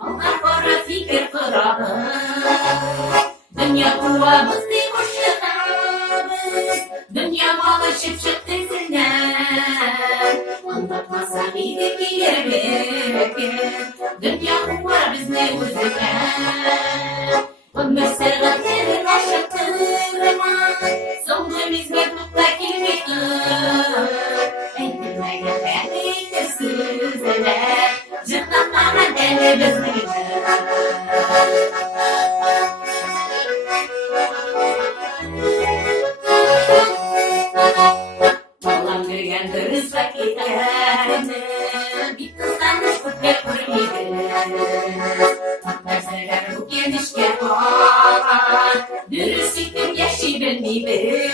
Onlar para fikir kırarız. Dünya kuvamızı koşarız. Dünya malı şıp dizinden. Anlatmasak iyiydi ki yer verir. Dünya kuva bizni üzüken. Ömür segatlerin aşıktırma. Sonlu mizmetlukta kilmidir. Endirmeye verliktir sözler. Cırtlatmadan deli biznidir. Oğlan görgendir ıslak giderdi. Bir kızlanmış kutlar kurmiydi. Tatlar söyler bu genişke var. Dürüstlükün yaşı bilmiydi.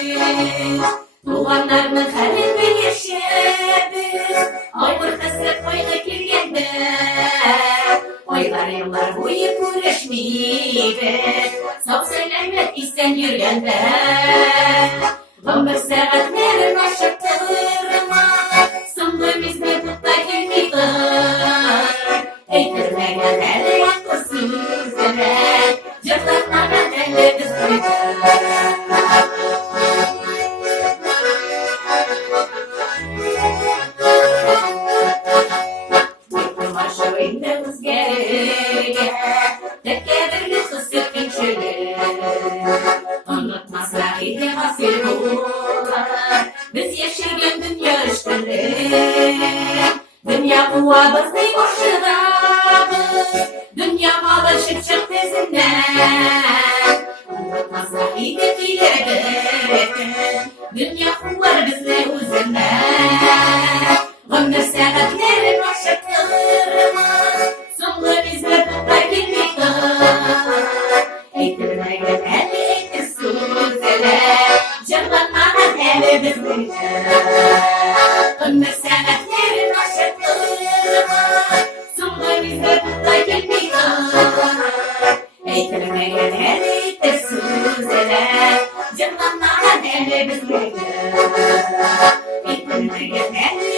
Tuğanlarını kalbi yaşadı. Ağır hasret koydu kirgende. Oylar yıllar boyu kuruşmiydi. Saf söylemek isten yürgende. Ömür segatlerin aşıktırma. Sonlu mizmetlukta kilmidir. Eytirmegen her yankı sözler. Cırtlatmadan deli biznidir. Şöyle gerek, tekkelerle kısıtın şöyle. Unutmazlar idi hasir olar, biz yaşayan dünya üstünde. Dünya kuvabızı boşudamız, dünya malı şıp dizinden. Unutmazlar idi ki gerek, dünya kuvar bizle üzerinden. Ömür segatlerin aşıktırma. Sonlu bizler tutlar kilmidir. Eytirmeye verliktir sözler. Cırtlatmadan deli biznidir. Ömür segatlerin aşıktırma. Sonlu bizler tutlar kilmidir. Eytirmeye verliktir sözler. Cırtlatmadan deli biznidir. Eytirmeye verliktir